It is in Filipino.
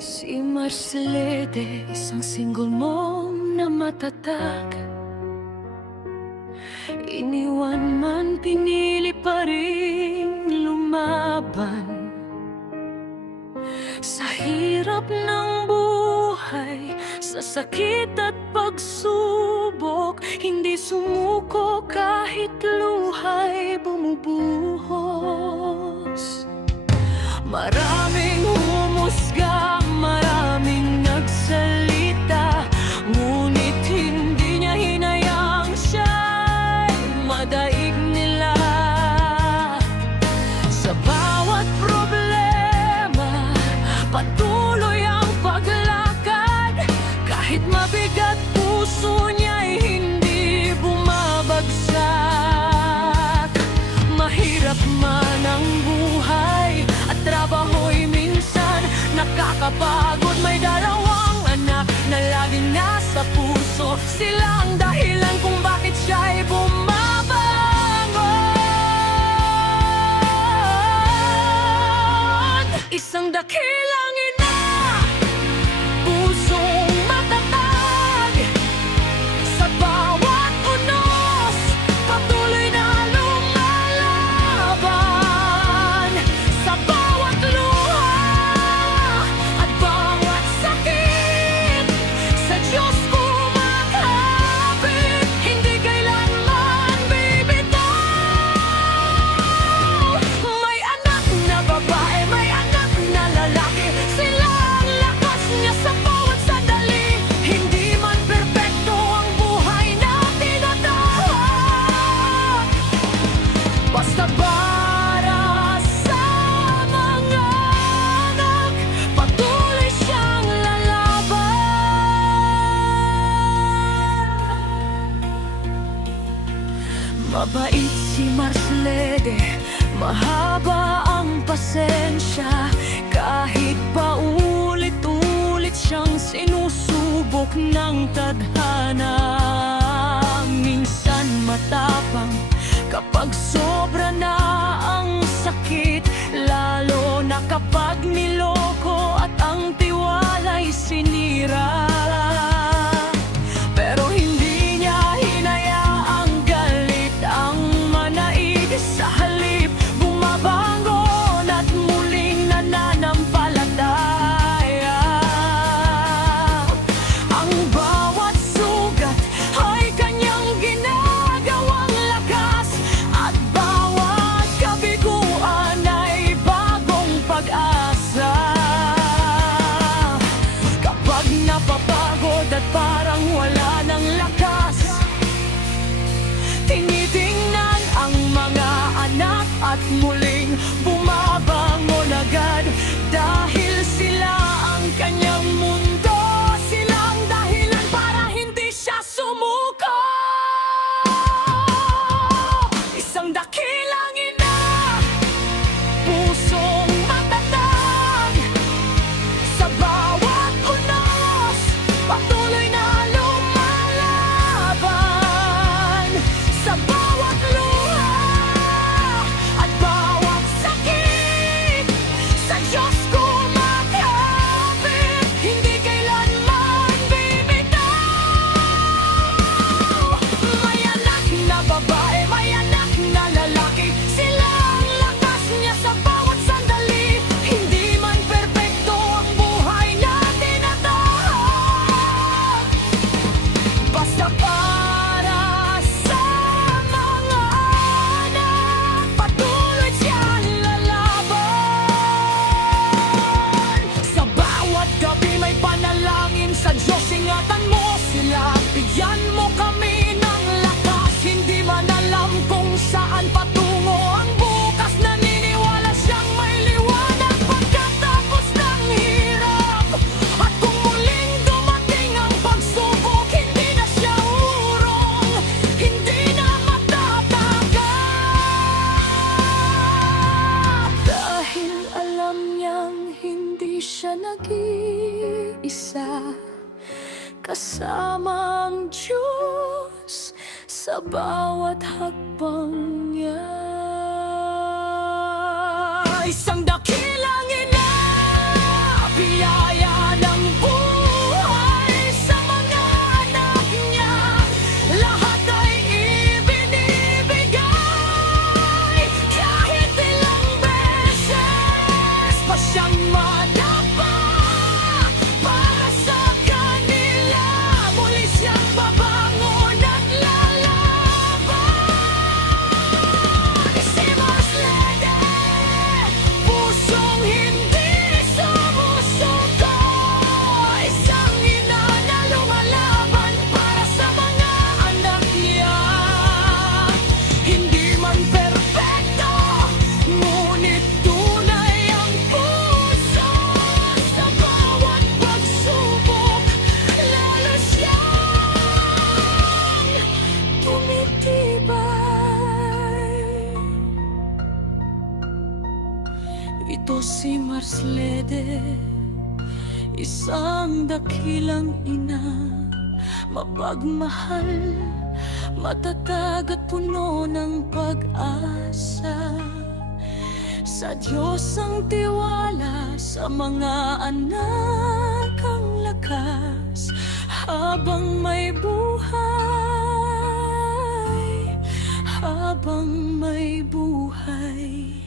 Si Marcelete, isang single mom na matatag. Iniwan man, pinili pa rin lumaban. Sa hirap ng buhay, sa sakit at pagsubok, hindi sumuko kahit luha'y bumubuhos. Maraming humusga, maraming nagsalita, ngunit hindi niya hinayang siya'y madaig nila. Sa bawat problema, patuloy ang paglakad. Kahit mabigat, puso niya'y hindi bumabagsak. Mahirap man ang buhay at trabaho'y minsan nakakapagod. May dalawang anak na laging nasa puso. Sila ang dahilan kung bakit siya'y bumabangon. Isang dakilang ina, pusong matatag. Sa bawat unos, patuloy na lumalaban. Sa bawat luha at bawat sakit, sa Diyos kumakapit, hindi kailanman bibitaw. May anak na babae, may anak na lalaki, sila ang lakas niya sa bawat sandali. Hindi man perpekto ang buhay na tinatahak, basta para sa mga anak, patuloy siyang lalaban. Mabait si Marcelete, mahaba ang pasensya. Kahit paulit-ulit siyang sinusubok ng tadhana. Minsan matapang kapag sobra na ang sakit, lalo na kapag niloko at ang tiwala'y sinira. Pero hindi niya hinayaang galit ang manaig. Sa halip, bumabangon at muling nananampalataya. Ang bawat sugat ay kanyang ginagawang lakas, at bawat kabiguan ay bagong pag-asa. Kapag napapagod at parang wala ng lakas, tinitingnan ang mga anak at muling bumabangon agad. Dahil sila ang kanyang mundo, sila ang dahilan para hindi siya sumuko. Isang dakilang ina, pusong matatag. Sa bawat unos, patuloy na lumalaban. Sa bawat luha at bawat sakit, sa Diyos kumakapit, hindi kailanman bibitaw. May anak na babae, may anak na lalaki, sila ang lakas niya sa bawat sandali. Hindi man perpekto ang buhay na tinatahak, basta para sa mga anak, patuloy siyang lalaban. Sa bawat gabi may panalangin sa Diyos, ingatan mo sila, bigyan mo kami ng lakas. Hindi man alam kung saan patungo ang bukas, naniniwala siyang may liwanag pagkatapos ng hirap. At kung muling dumating ang pagsubok, hindi na siya urong, hindi na matatakot. Dahil alam niyang hindi siya nag-iisa, kasama ang Diyos sa bawat hakbang niya. Isang dakilang ina, biyaya Ako si Marslede, isang dakilang ina, mapagmahal, matatag at puno ng pag-asa. Sa Diyos ang tiwala, sa mga anak ang lakas, habang may buhay, habang may buhay.